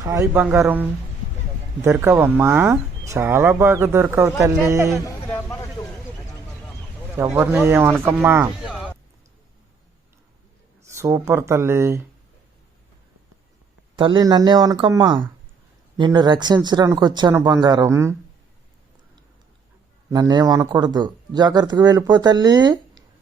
Hi బంగారం. దొరకవమ్మా. చాలా బాగా దొరకవు తల్లి. ఎవరిని ఏమనకమ్మా? సూపర్ తల్లి. తల్లి నన్నేమనకమ్మా? నిన్ను రక్షించడానికి వచ్చాను బంగారం. నన్నేమనకూడదు. జాగ్రత్తగా వెళ్ళిపో తల్లి.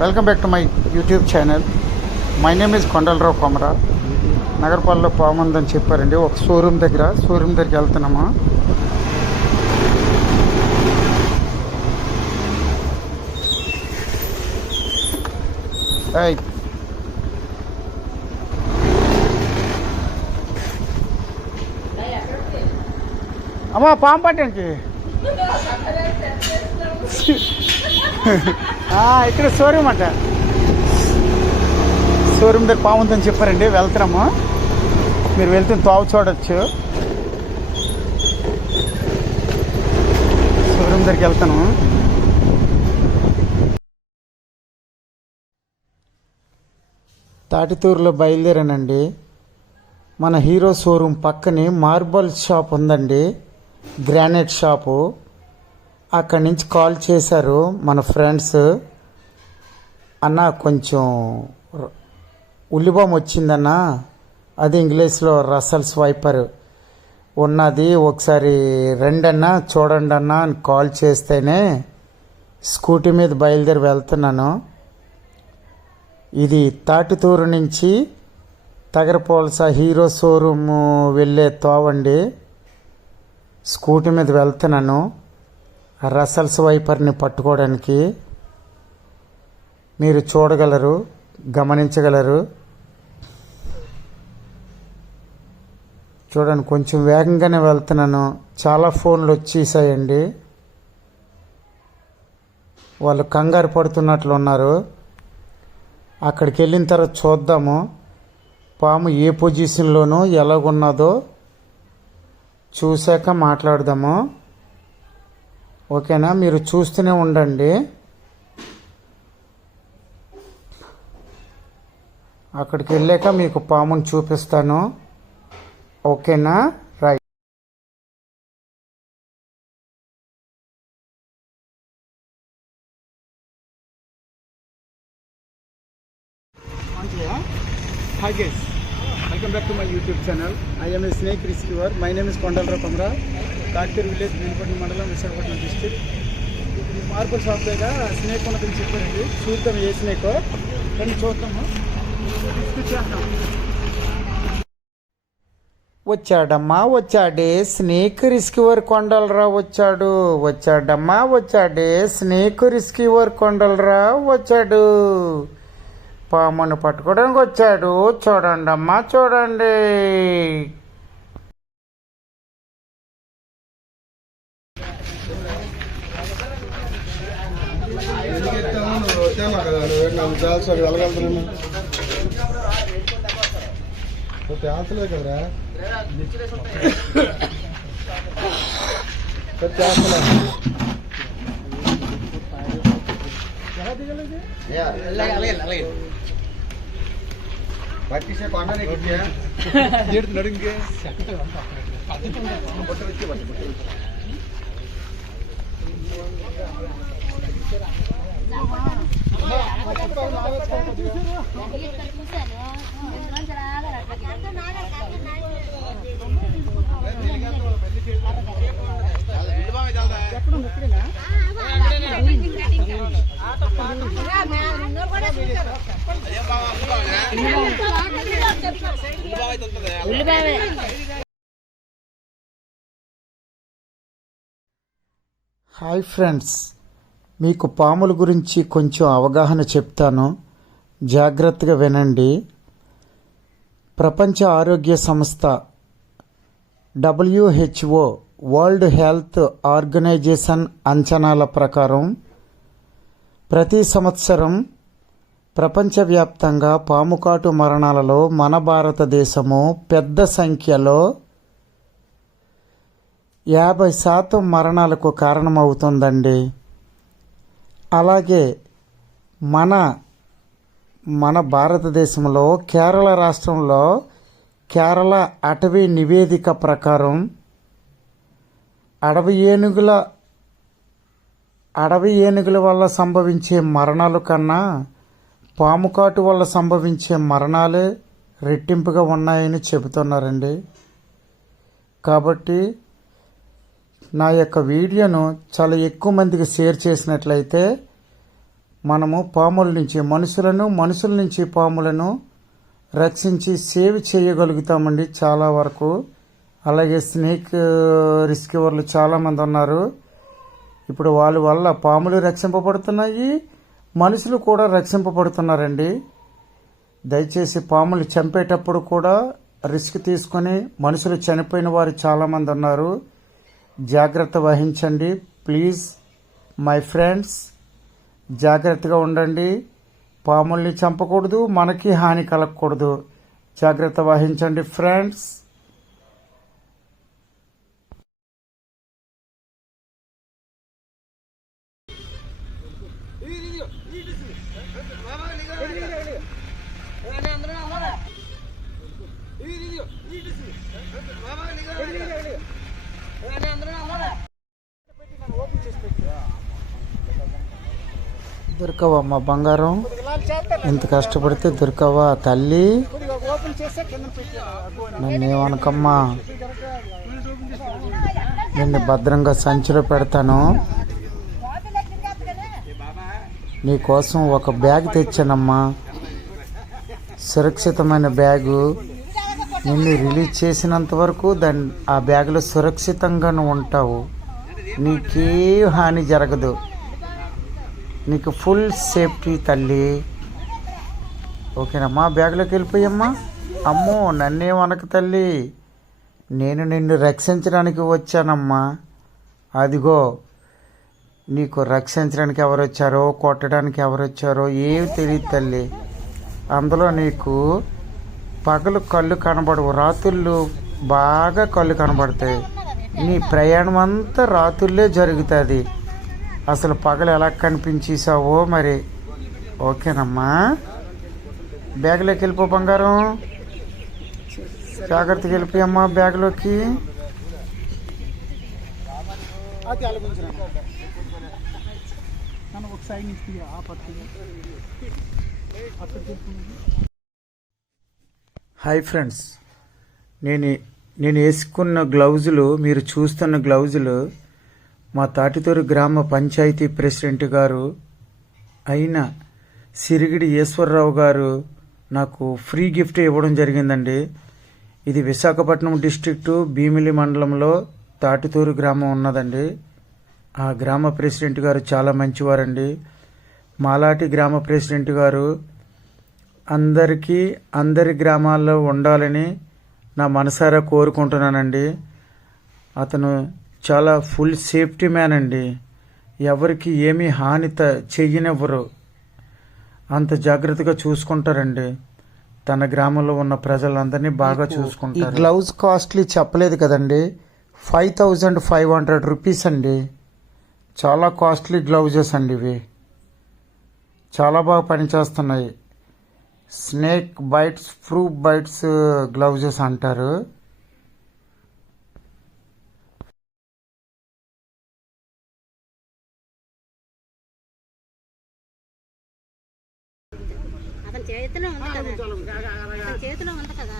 welcome back to my YouTube channel my name is Kondalarao Komara నగరపాలలో పాముందని చెప్పారండి. ఒక షోరూమ్ దగ్గర షోరూమ్ దగ్గరికి వెళ్తున్నాము? అమ్మా పాము పట్టండి. ఇక్కడ షోరూమ్ అంట. షోరూమ్ దగ్గర బాగుందని చెప్పారండి వెళ్తున్నాము. మీరు వెళ్తే తావు చూడొచ్చు. షోరూమ్ దగ్గరికి వెళ్తాను. తాటితూరులో బయలుదేరానండి. మన హీరో షోరూమ్ పక్కనే మార్బల్ షాప్ ఉందండి. Granite shop. అక్కడి నుంచి కాల్ చేశారు మన ఫ్రెండ్స్. అన్న కొంచెం ఉల్లిబామ్ వచ్చిందన్న. అది ఇంగ్లీష్లో రసల్ స్వైపర్ ఉన్నది ఒకసారి రెండన్న చూడండి అన్న అని కాల్ చేస్తేనే స్కూటీ మీద బయలుదేరి వెళ్తున్నాను. ఇది తాటితూరు నుంచి తగరపోల్స హీరో షోరూమ్ వెళ్ళే తోవండి. స్కూటీ మీద వెళ్తున్నాను. రసల్స్ వైపర్ని పట్టుకోవడానికి మీరు చూడగలరు గమనించగలరు. చూడండి కొంచెం వేగంగానే వెళ్తున్నాను. చాలా ఫోన్లు వచ్చేసాయండి. వాళ్ళు కంగారు పడుతున్నట్లు ఉన్నారు. అక్కడికి వెళ్ళిన తర్వాత చూద్దాము. పాము ఏ పొజిషన్లోనో ఎలాగున్నదో చూశాక మాట్లాడదాము. ఓకేనా మీరు చూస్తూనే ఉండండి అక్కడికి వెళ్ళాక మీకు పాముని చూపిస్తాను ఓకేనా right Hi guys, welcome back to my YouTube channel. I am a snake rescuer. My name is Kondalra Kamra. Katkar village Menapatnam మండలం విశాఖపట్నం డిస్టిక్ ఇది మార్పుల షాప్ దగ్గర స్నేక్ ఉన్నదని చెప్పారండి. చూద్దాం ఏ స్నేక్. కానీ చూద్దాము వచ్చాడమ్మా వచ్చాడే. స్నేక్ రిస్క్యూవర్ కొండలరా వచ్చాడు? వచ్చాడమ్మా వచ్చాడే. స్నేక్ రిస్క్యూవర్ కొండలరా వచ్చాడు? పామును పట్టుకోవడానికి వచ్చాడు. చూడండి అమ్మా చూడండి వచ్చాను కదా నువ్వు నాకు తెలుసు అక్కడ వెళ్ళగలుగుతున్నాను తేల్చలేదు కదరా తేల్చలే పట్టిసే కొండ నడుంగే ఉల్లిపాయ హాయ్ ఫ్రెండ్స్ మీకు పాముల గురించి కొంచెం అవగాహన చెప్తాను. జాగ్రత్తగా వినండి. ప్రపంచ ఆరోగ్య సంస్థ డబ్ల్యూహెచ్ఓ వరల్డ్ హెల్త్ ఆర్గనైజేషన్ అంచనాల ప్రకారం ప్రతి సంవత్సరం ప్రపంచవ్యాప్తంగా పాముకాటు మరణాలలో మన భారతదేశము పెద్ద సంఖ్యలో యాభై శాతం మరణాలకు కారణమవుతుందండి. అలాగే మన మన భారతదేశంలో కేరళ రాష్ట్రంలో కేరళ అటవీ నివేదిక ప్రకారం అడవి ఏనుగుల అడవి ఏనుగుల వల్ల సంభవించే మరణాల కన్నా పాముకాటు వల్ల సంభవించే మరణాలే రెట్టింపుగా ఉన్నాయని చెబుతున్నారండి. కాబట్టి నా యొక్క వీడియోను చాలా ఎక్కువ మందికి షేర్ చేసినట్లయితే మనము పాముల నుంచి మనుషులను మనుషుల నుంచి పాములను రక్షించి సేవ్ చేయగలుగుతామండి చాలా వరకు. అలాగే స్నేక్ uh, రిస్క్యూవర్లు చాలామంది ఉన్నారు. ఇప్పుడు వాళ్ళ వల్ల పాములు రక్షింపబడుతున్నాయి మనుషులు కూడా రక్షింపబడుతున్నారండి. దయచేసి పాములు చంపేటప్పుడు కూడా రిస్క్ తీసుకొని మనుషులు చనిపోయిన వారు చాలామంది ఉన్నారు. జాగ్రత్త వహించండి. ప్లీజ్ మై ఫ్రెండ్స్ జాగ్రత్తగా ఉండండి. పాముల్ని చంపకూడదు మనకి హాని కలగకూడదు. జాగ్రత్త వహించండి ఫ్రెండ్స్. దొరకవమ్మ బంగారం? ఎంత కష్టపడితే దొరకవా తల్లి? కొద్దిగా నన్ను ఏమనకమ్మా నిన్ను భద్రంగా సంచిలో పెడతాను. నీకోసం ఒక బ్యాగ్ తెచ్చానమ్మా. సురక్షితమైన బ్యాగు. నిన్ను రిలీజ్ చేసినంత వరకు దాన్ని ఆ బ్యాగులో సురక్షితంగానే ఉంటావు. నీకే హాని జరగదు. నీకు ఫుల్ సేఫ్టీ తల్లి. ఓకేనమ్మా బ్యాగ్లోకి వెళ్ళిపోయమ్మా. అమ్మో నన్నే వనక తల్లి. నేను నిన్ను రక్షించడానికి వచ్చానమ్మా. అదిగో నీకు రక్షించడానికి ఎవరు వచ్చారో కొట్టడానికి ఎవరు వచ్చారో ఏమి తెలియదు తల్లి. అందులో నీకు పగలు కళ్ళు కనబడవు రాత్రులు బాగా కళ్ళు కనబడతాయి. నీ ప్రయాణం అంతా రాత్రుల్లే జరుగుతుంది. అసలు పగలు ఎలా కనిపించేసావో మరి. ఓకేనమ్మా. బ్యాగ్లోకి వెళ్ళిపో బంగారం. జాగ్రత్తగా బ్యాగ్లోకి. పట్టుకుని అక్కడ తిప్పుకుంది హాయ్ ఫ్రెండ్స్ నేను నేను వేసుకున్న గ్లౌజులు మీరు చూస్తున్న గ్లౌజులు మా తాటితూరు గ్రామ పంచాయతీ ప్రెసిడెంట్ గారు అయిన సిరిగిడి ఈశ్వరరావు గారు నాకు ఫ్రీ గిఫ్ట్ ఇవ్వడం జరిగిందండి. ఇది విశాఖపట్నం డిస్టిక్టు భీమిలి మండలంలో తాటితూరు గ్రామం ఉన్నదండి. ఆ గ్రామ ప్రెసిడెంట్ గారు చాలా మంచివారండి. మాలాటి గ్రామ ప్రెసిడెంట్ గారు అందరికీ అందరి గ్రామాల్లో ఉండాలని నా మనసారా కోరుకుంటున్నానండి. అతను చాలా ఫుల్ సేఫ్టీ మ్యాన్ అండి. ఎవరికి ఏమీ హాని త- చెయ్యనివ్వరు. అంత జాగ్రత్తగా చూసుకుంటారండి. తన గ్రామంలో ఉన్న ప్రజలందరినీ బాగా చూసుకుంటారు. ఈ గ్లౌజ్ కాస్ట్లీ చెప్పలేదు కదండి. Five thousand five hundred rupees అండి. చాలా కాస్ట్లీ గ్లౌజెస్ అండి ఇవి. చాలా బాగా పనిచేస్తున్నాయి. Snake bites fruit bites gloves అంటారు అతని చేతిలో ఉంది కదా అతని చేతిలో ఉంది కదా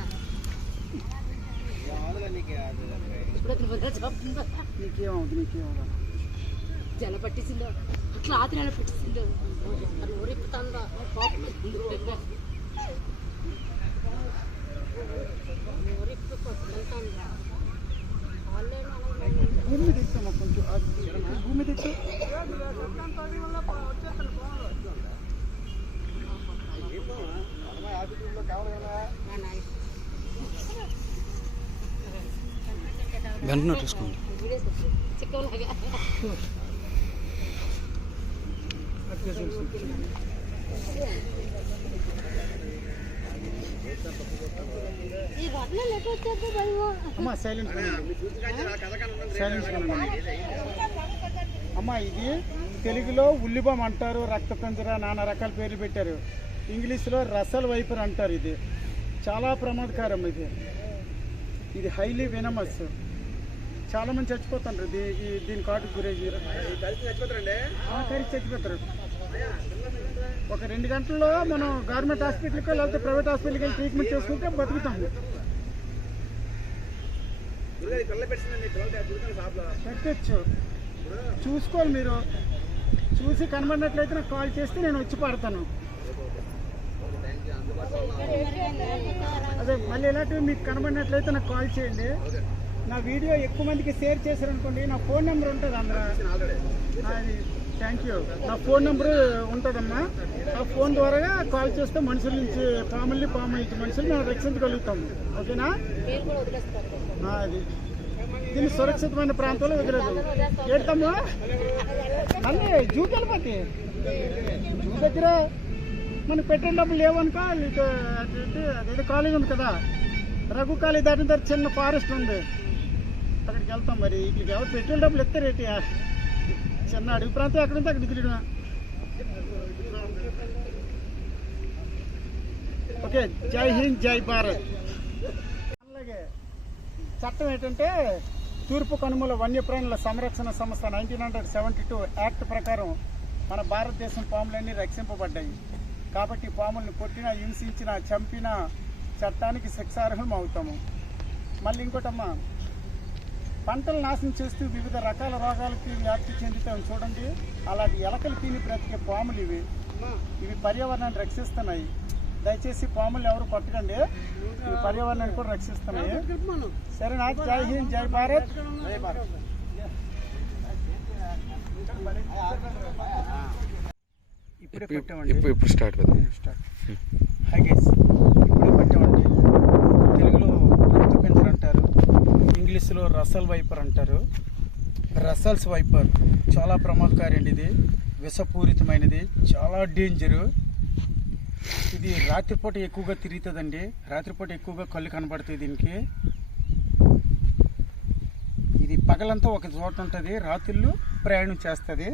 ఇప్పుడు అతను వదిలే చెప్తుందో నీకేమవుతుంది నీకేమవుతుంది? జల పట్టిసిందో క్లాత్ నెల పెట్టిసిందో అది అలాగే భూమి మీద ఎత్తమ్మా కొంచెం అది భూమి నాయన. వెంటనే చూసుకోండి అమ్మా సైలెంట్ అమ్మా ఇది తెలుగులో ఉల్లిబం అంటారు రక్తపంజర నానా రకాల పేర్లు పెట్టారు. ఇంగ్లీష్లో రసల్ వైపర్ అంటారు ఇది. చాలా ప్రమాదకరం ఇది. ఇది హైలీ వినమస్ చాలా మంది చచ్చిపోతారు దీని కాటుకు గురేసి కలిసి చచ్చిపోతారు. ఒక రెండు గంటల్లో మనం గవర్నమెంట్ హాస్పిటల్కి లేకపోతే ప్రైవేట్ హాస్పిటల్కి వెళ్ళి ట్రీట్మెంట్ చేసుకుంటే బతుకుతాము. పెట్టచ్చు. చూసుకోవాలి మీరు. చూసి కనబడినట్లయితే నాకు కాల్ చేస్తే నేను వచ్చి పడతాను. అదే మళ్ళీ ఇలాంటివి మీకు కనబడినట్లయితే నాకు కాల్ చేయండి. నా వీడియో ఎక్కువ మందికి షేర్ చేశారనుకోండి నా ఫోన్ నెంబర్ ఉంటుంది అందరూ థ్యాంక్ యూ నా ఫోన్ నెంబర్ ఉంటుందమ్మా. ఆ ఫోన్ ద్వారా కాల్ చేస్తే మనుషుల నుంచి పాముల్ని పాము నుంచి మనుషులు మేము రక్షించగలుగుతాము. ఓకేనా? అది. దీన్ని సురక్షితమైన ప్రాంతంలో వదిలేదు. ఏంటమ్మా? మళ్ళీ జూ వెళ్ళిపోతే? జూ దగ్గర మనకు పెట్టిన డబ్బులు లేవనుకో ఇటు అదేదో కాలేజ్ ఉంది కదా. రఘు కాలేజ్ దాటిన తర్వాత చిన్న ఫారెస్ట్ ఉంది. అక్కడికి వెళ్తాం మరి. ఇక్కడికి ఎవరు పెట్రోల్ డబ్బులు ఎత్తారు ఏంటి చిన్న అడవి ప్రాంతం ఎక్కడ ఉంటే అక్కడ తిరిగిన ఓకే జై హింద్ జై భారత్. అలాగే చట్టం ఏంటంటే తూర్పు కనుమల వన్యప్రాణుల సంరక్షణ సంస్థ nineteen hundred seventy two act ప్రకారం మన భారతదేశం పాములన్నీ రక్షింపబడ్డాయి. కాబట్టి పాములను కొట్టిన హింసించిన చంపిన చట్టానికి శిక్షార్హం అవుతాము. మళ్ళీ ఇంకోటమ్మా పంటలు నాశనం చేస్తూ వివిధ రకాల రోగాలకి వ్యాప్తి చెందుతాయి చూడండి. అలాంటి ఎలకలు తిని బ్రతికే పాములు ఇవి. ఇవి పర్యావరణాన్ని రక్షిస్తున్నాయి. దయచేసి పాములు ఎవరు కొట్టకండి. ఇవి పర్యావరణాన్ని కూడా రక్షిస్తున్నాయి. సరేనా జై హింద్ జై భారత్. జై భారత్ ఇప్పుడే పెట్టామండి ఇప్పుడు ఇప్పుడు స్టార్ట్ కదా స్టార్ట్. హై గైస్ ఇప్పుడే పెట్టామండి తెలుగులో రక్తపింజర్ అంటారు ఇంగ్లీష్లో రసల్ వైపర్ అంటారు. రసల్స్ వైపర్ చాలా ప్రమాదకారండి ఇది. విషపూరితమైనది చాలా డేంజరు ఇది రాత్రిపూట ఎక్కువగా తిరుగుతుందండి. రాత్రిపూట ఎక్కువగా కళ్ళు కనబడుతుంది దీనికి. ఇది పగలంతా ఒక చోట ఉంటుంది రాత్రులు ప్రయాణం చేస్తుంది.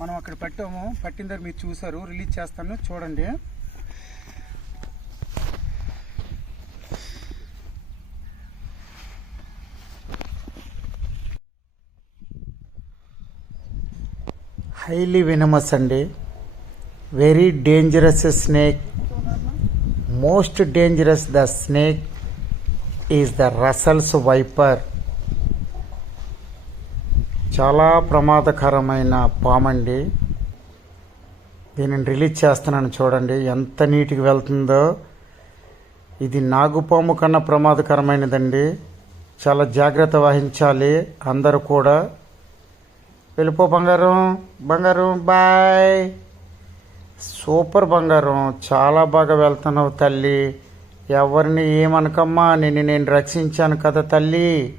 మనం అక్కడ పెట్టాము పట్టిన దగ్గర మీరు చూసారు రిలీజ్ చేస్తాను చూడండి. హైలీ వినమస్ అండి very dangerous snake most dangerous the snake is the Russell's viper చాలా ప్రమాదకరమైన పామండి దీనిని రిలీజ్ చేస్తున్నాను చూడండి. ఎంత నీటికి వెళ్తుందో. ఇది నాగుపాము కన్నా ప్రమాదకరమైనదండి. చాలా జాగ్రత్త వహించాలి. అందరూ కూడా వెళ్ళిపో బంగారం బంగారం బాయ్. సూపర్ బంగారం. చాలా బాగా వెళ్తున్నావు తల్లి. ఎవరిని ఏమనకమ్మా నిన్ను నేను రక్షించాను కదా తల్లి.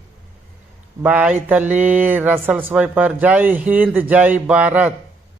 బాయ్ తల్లి రసల్స్ వైపర్. జై హింద్ జై భారత్.